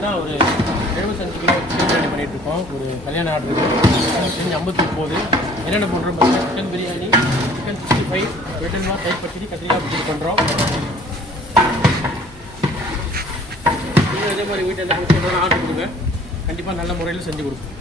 பார்த்தீங்கன்னா ஒரு 75 kilo chicken ready பண்ணிகிட்ருக்கோம். ஒரு கல்யாண ஆர்டருக்கு செஞ்சு 59 போகுது. என்னென்ன பண்ணுறோம் பார்த்தீங்கன்னா chicken biryani, chicken 65, bread halwa, தயிர் பச்சடி, கத்திரிக்காய் பச்சடி பண்ணுறோம். நீங்கள் அதே மாதிரி வீட்டில் என்ன ஃபங்க்ஷன் ஆர்டர் கொடுங்க, கண்டிப்பாக நல்ல முறையில் செஞ்சு கொடுப்போம்.